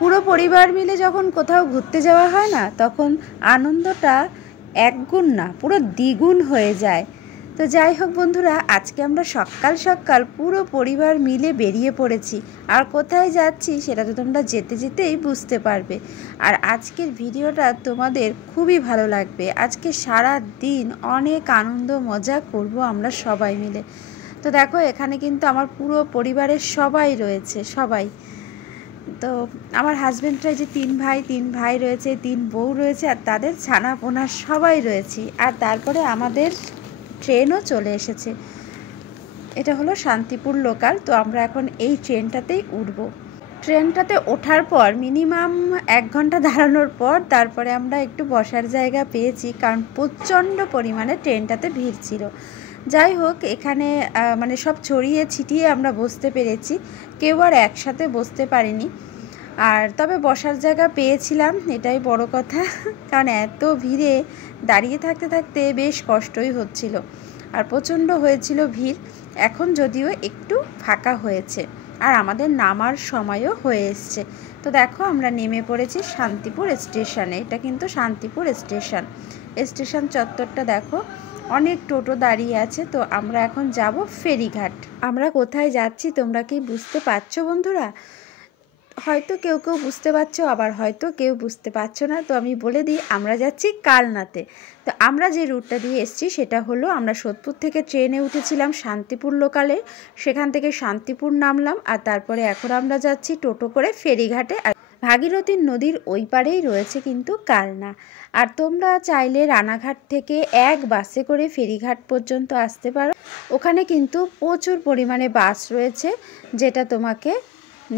পুরো পরিবার মিলে যখন কোথাও ঘুরতে যাওয়া হয় না, তখন আনন্দটা একগুণ না পুরো দ্বিগুণ হয়ে যায়। তো যাই হোক বন্ধুরা, আজকে আমরা সকাল সকাল পুরো পরিবার মিলে বেরিয়ে পড়েছি। আর কোথায় যাচ্ছি সেটা তো তোমরা যেতে যেতেই বুঝতে পারবে। আর আজকের ভিডিওটা তোমাদের খুবই ভালো লাগবে। আজকে সারা দিন অনেক আনন্দ মজা করব আমরা সবাই মিলে। তো দেখো, এখানে কিন্তু আমার পুরো পরিবারের সবাই রয়েছে, সবাই। তো আমার হাজব্যান্ডরা যে তিন ভাই রয়েছে, 3 বউ রয়েছে, আর তাদের ছানা পোনা সবাই রয়েছি। আর তারপরে আমাদের ট্রেনও চলে এসেছে। এটা হলো শান্তিপুর লোকাল। তো আমরা এখন এই ট্রেনটাতেই উঠব। ট্রেনটাতে ওঠার পর মিনিমাম 1 ঘন্টা দাঁড়ানোর পর তারপরে আমরা একটু বসার জায়গা পেয়েছি, কারণ প্রচণ্ড পরিমাণে ট্রেনটাতে ভিড় ছিল। যাই হোক, এখানে মানে সব ছড়িয়ে ছিটিয়ে আমরা বসতে পেরেছি, কেউ আর একসাথে বসতে পারিনি। আর তবে বসার জায়গা পেয়েছিলাম, এটাই বড় কথা, কারণ এত ভিড়ে দাঁড়িয়ে থাকতে থাকতে বেশ কষ্টই হচ্ছিল। আর প্রচণ্ড হয়েছিল ভিড়। এখন যদিও একটু ফাঁকা হয়েছে, আর আমাদের নামার সময়ও হয়ে এসছে। তো দেখো, আমরা নেমে পড়েছি শান্তিপুর স্টেশনে। এটা কিন্তু শান্তিপুর স্টেশন চত্বরটা দেখো, অনেক টোটো দাঁড়িয়ে আছে। তো আমরা এখন যাব ফেরিঘাট। আমরা কোথায় যাচ্ছি তোমরা কি বুঝতে পারছো বন্ধুরা? হয়তো কেউ কেউ বুঝতে পারছো, আবার হয়তো কেউ বুঝতে পারছো না। তো আমি বলে দিই, আমরা যাচ্ছি কালনাতে। তো আমরা যে রুটটা দিয়ে এসেছি সেটা হলো, আমরা সোদপুর থেকে ট্রেনে উঠেছিলাম শান্তিপুর লোকালে, সেখান থেকে শান্তিপুর নামলাম, আর তারপরে এখন আমরা যাচ্ছি টোটো করে ফেরিঘাটে। আর ভাগীরথী নদীর ওই পারেই রয়েছে কিন্তু কালনা। আর তোমরা চাইলে রানাঘাট থেকে এক বাসে করে ফেরিঘাট পর্যন্ত আসতে পারো। ওখানে কিন্তু প্রচুর পরিমাণে বাস রয়েছে, যেটা তোমাকে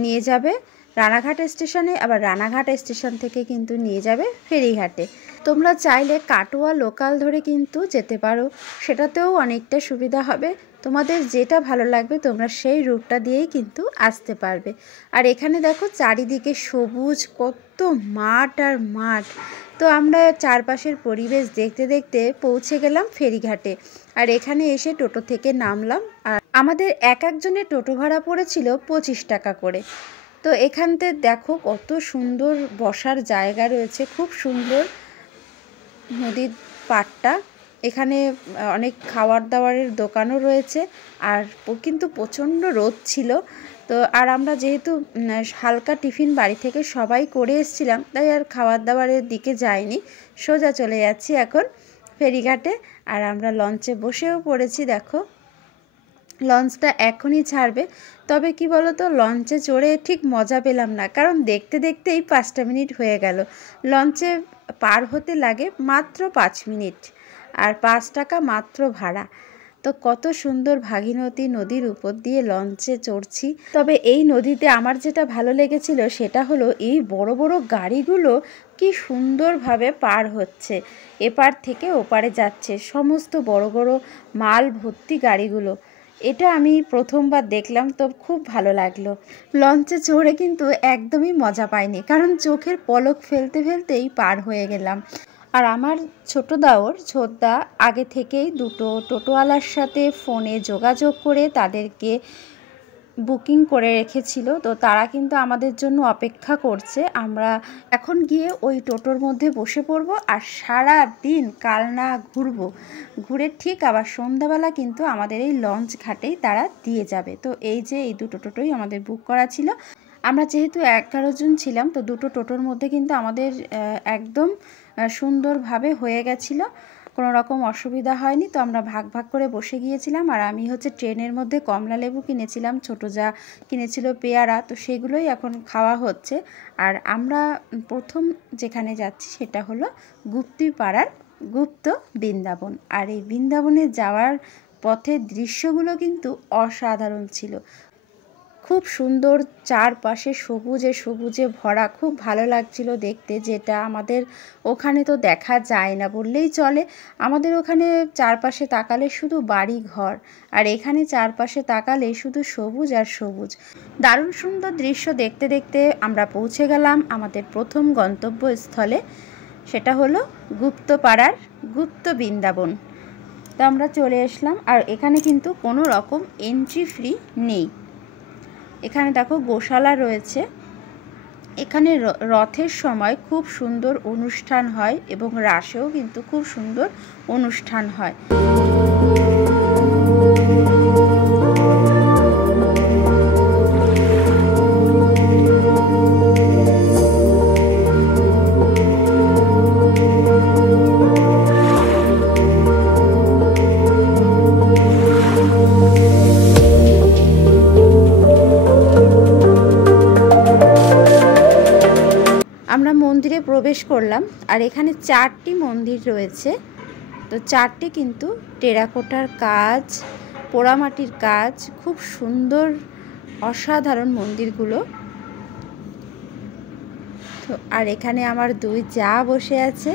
নিয়ে যাবে রানাঘাট স্টেশনে, আবার রানাঘাট স্টেশন থেকে কিন্তু নিয়ে যাবে ফেরিঘাটে। তোমরা চাইলে কাটোয়া লোকাল ধরে কিন্তু যেতে পারো, সেটাতেও অনেকটা সুবিধা হবে। তোমাদের যেটা ভালো লাগবে তোমরা সেই রুটটা দিয়েই কিন্তু আসতে পারবে। আর এখানে দেখো চারিদিকে সবুজ, কত মাঠ আর মাঠ। তো আমরা চারপাশের পরিবেশ দেখতে দেখতে পৌঁছে গেলাম ফেরিঘাটে। আর এখানে এসে টোটো থেকে নামলাম। আর আমাদের এক একজনের টোটো ভাড়া পড়েছিল 25 টাকা করে। তো এখানতে দেখো কত সুন্দর বসার জায়গা রয়েছে, খুব সুন্দর নদীর পাড়টা। এখানে অনেক খাবার দাবারের দোকানও রয়েছে। আর কিন্তু প্রচণ্ড রোদ ছিল। তো আর আমরা যেহেতু হালকা টিফিন বাড়ি থেকে সবাই করে এসেছিলাম, তাই আর খাবার দাবারের দিকে যাইনি, সোজা চলে যাচ্ছি এখন ফেরিঘাটে। আর আমরা লঞ্চে বসেও পড়েছি। দেখো, লঞ্চটা এখনই ছাড়বে। তবে কি বলো তো, লঞ্চে চড়ে ঠিক মজা পেলাম না, কারণ দেখতে দেখতেই 5টা মিনিট হয়ে গেল। লঞ্চে পার হতে লাগে মাত্র 5 মিনিট, আর 5 টাকা মাত্র ভাড়া। তো কত সুন্দর ভাগীরথী নদীর উপর দিয়ে লঞ্চে চড়ছি। তবে এই নদীতে আমার যেটা ভালো লেগেছিল সেটা হলো, এই বড় বড় গাড়িগুলো কি সুন্দরভাবে পার হচ্ছে, এপার থেকে ওপারে যাচ্ছে, সমস্ত বড় বড় মাল ভর্তি গাড়িগুলো। এটা আমি প্রথমবার দেখলাম, তো খুব ভালো লাগলো। লঞ্চে চড়ে কিন্তু একদমই মজা পাইনি, কারণ চোখের পলক ফেলতে ফেলতেই পার হয়ে গেলাম। আর আমার ছোটো দাওর ছোটদা আগে থেকেই দুটো টোটোওয়ালার সাথে ফোনে যোগাযোগ করে তাদেরকে বুকিং করে রেখেছিল। তো তারা কিন্তু আমাদের জন্য অপেক্ষা করছে। আমরা এখন গিয়ে ওই টোটোর মধ্যে বসে পড়বো, আর সারা দিন কালনা ঘুরবো। ঘুরে ঠিক আবার সন্ধ্যাবেলা কিন্তু আমাদের এই লঞ্চ ঘাটেই তারা দিয়ে যাবে। তো এই যে এই দুটো টোটোই আমাদের বুক করা ছিল। আমরা যেহেতু 11 জন ছিলাম, তো দুটো টোটোর মধ্যে কিন্তু আমাদের একদম সুন্দরভাবে হয়ে গেছিলো, কোনো রকম অসুবিধা হয়নি। তো আমরা ভাগ ভাগ করে বসে গিয়েছিলাম। আর আমি হচ্ছে ট্রেনের মধ্যে কমলা লেবু কিনেছিলাম, ছোটো যা কিনেছিল পেয়ারা, তো সেগুলোই এখন খাওয়া হচ্ছে। আর আমরা প্রথম যেখানে যাচ্ছি সেটা হলো গুপ্তিপাড়ার গুপ্ত বৃন্দাবন। আর এই বৃন্দাবনে যাওয়ার পথের দৃশ্যগুলো কিন্তু অসাধারণ ছিল, খুব সুন্দর, চারপাশে সবুজে সবুজে ভরা, খুব ভালো লাগছিল দেখতে, যেটা আমাদের ওখানে তো দেখা যায় না বললেই চলে। আমাদের ওখানে চারপাশে তাকালে শুধু বাড়ি ঘর, আর এখানে চারপাশে তাকালে শুধু সবুজ আর সবুজ। দারুণ সুন্দর দৃশ্য দেখতে দেখতে আমরা পৌঁছে গেলাম আমাদের প্রথম গন্তব্যস্থলে, সেটা হলো গুপ্তপাড়ার গুপ্ত বৃন্দাবন। তো আমরা চলে আসলাম। আর এখানে কিন্তু কোনো রকম এন্ট্রি ফ্রি নেই। এখানে দেখো গোশালা রয়েছে, এখানে রথের সময় খুব সুন্দর অনুষ্ঠান হয় এবং রাসেও কিন্তু খুব সুন্দর অনুষ্ঠান হয়। আমরা মন্দিরে প্রবেশ করলাম, আর এখানে 4টি মন্দির রয়েছে। তো 4টি কিন্তু টেরাকোটার কাজ, পোড়ামাটির কাজ, খুব সুন্দর অসাধারণ মন্দিরগুলো। তো আর এখানে আমার 2 জা বসে আছে।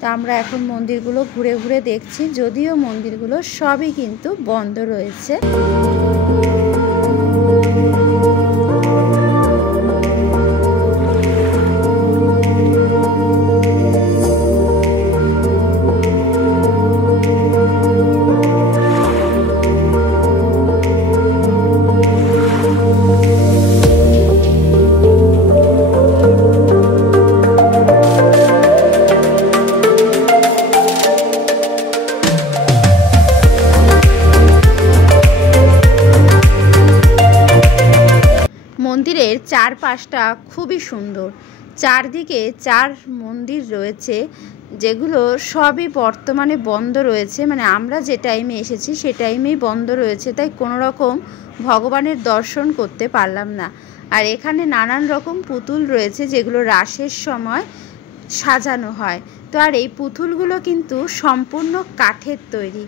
তো আমরা এখন মন্দিরগুলো ঘুরে ঘুরে দেখছি, যদিও মন্দিরগুলো সবই কিন্তু বন্ধ রয়েছে। মন্দিরের চারপাশটা খুবই সুন্দর। চারদিকে 4 মন্দির রয়েছে, যেগুলো সবই বর্তমানে বন্ধ রয়েছে। মানে আমরা যে টাইমে এসেছি সে টাইমেই বন্ধ রয়েছে, তাই কোনো রকম ভগবানের দর্শন করতে পারলাম না। আর এখানে নানান রকম পুতুল রয়েছে, যেগুলো রাসের সময় সাজানো হয়। তো আর এই পুতুলগুলো কিন্তু সম্পূর্ণ কাঠের তৈরি।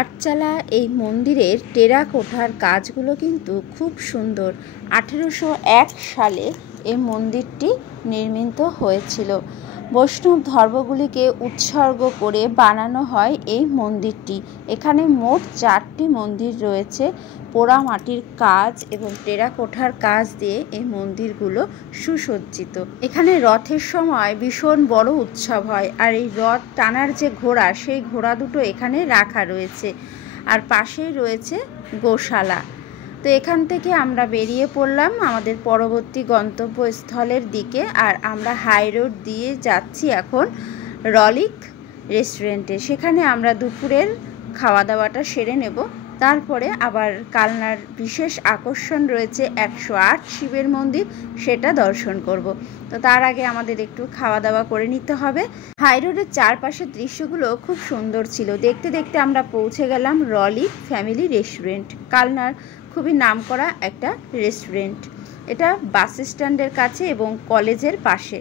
আটচালা এই মন্দিরের টেরাকোটার কাজগুলো কিন্তু খুব সুন্দর। 1801 সালে এই মন্দিরটি নির্মিত হয়েছিল। বৈষ্ণব ধর্মগুলিকে উৎসর্গ করে বানানো হয় এই মন্দিরটি। এখানে মোট 4টি মন্দির রয়েছে। পোড়ামাটির কাজ এবং টেরাকোটার কাজ দিয়ে এই মন্দিরগুলো সুসজ্জিত। এখানে রথের সময় ভীষণ বড় উৎসব হয়, আর এই রথ টানার যে ঘোড়া, সেই ঘোড়া দুটো এখানে রাখা রয়েছে। আর পাশেই রয়েছে গোশালা। তো এখান থেকে আমরা বেরিয়ে পড়লাম আমাদের পরবর্তী গন্তব্যস্থলের দিকে। আর আমরা হাই রোড দিয়ে যাচ্ছি এখন রলিক রেস্টুরেন্টে। সেখানে আমরা দুপুরের খাওয়া দাওয়াটা সেরে নেব। তারপরে আবার কালনার বিশেষ আকর্ষণ রয়েছে 108 শিবের মন্দির, সেটা দর্শন করব। তো তার আগে আমাদের একটু খাওয়া দাওয়া করে নিতে হবে। হাই রোডের চারপাশের দৃশ্যগুলো খুব সুন্দর ছিল। দেখতে দেখতে আমরা পৌঁছে গেলাম রলিক ফ্যামিলি রেস্টুরেন্ট, কালনার খুবই নামকরা একটা রেস্টুরেন্ট। এটা বাস স্ট্যান্ডের কাছে এবং কলেজের পাশে।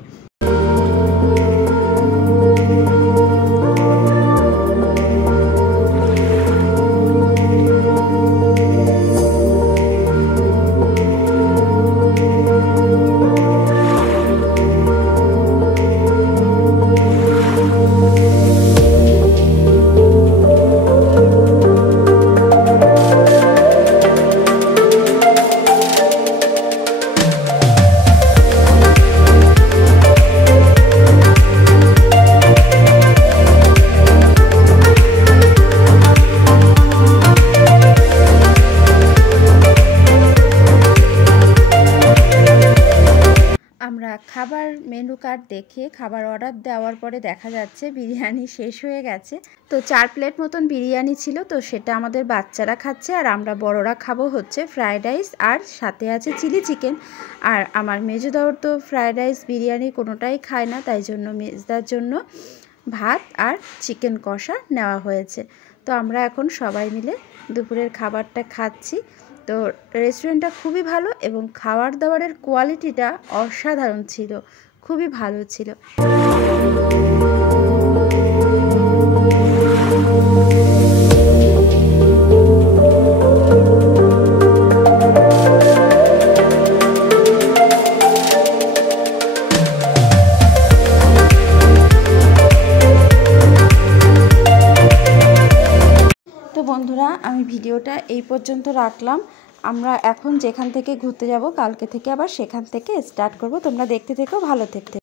খাবার মেনু কার্ড দেখে খাবার অর্ডার দেওয়ার পরে দেখা যাচ্ছে বিরিয়ানি শেষ হয়ে গেছে। তো 4 প্লেট মতন বিরিয়ানি ছিল, তো সেটা আমাদের বাচ্চারা খাচ্ছে, আর আমরা বড়রা খাবো হচ্ছে ফ্রাইড রাইস, আর সাথে আছে চিলি চিকেন। আর আমার মেজদার তো ফ্রাইড রাইস বিরিয়ানি কোনোটাই খায় না, তাই জন্য মেজদার জন্য ভাত আর চিকেন কষা নেওয়া হয়েছে। তো আমরা এখন সবাই মিলে দুপুরের খাবারটা খাচ্ছি। তো রেস্টুরেন্টটা খুবই ভালো এবং খাবার দাবারের কোয়ালিটিটা অসাধারণ ছিল, খুবই ভালো ছিল। বন্ধুরা, আমি ভিডিওটা এই পর্যন্ত রাখলাম। আমরা এখন যেখান থেকে ঘুরতে যাব কালকে থেকে আবার সেখান থেকে স্টার্ট করব। তোমরা দেখতে থেকো, ভালো থেকো।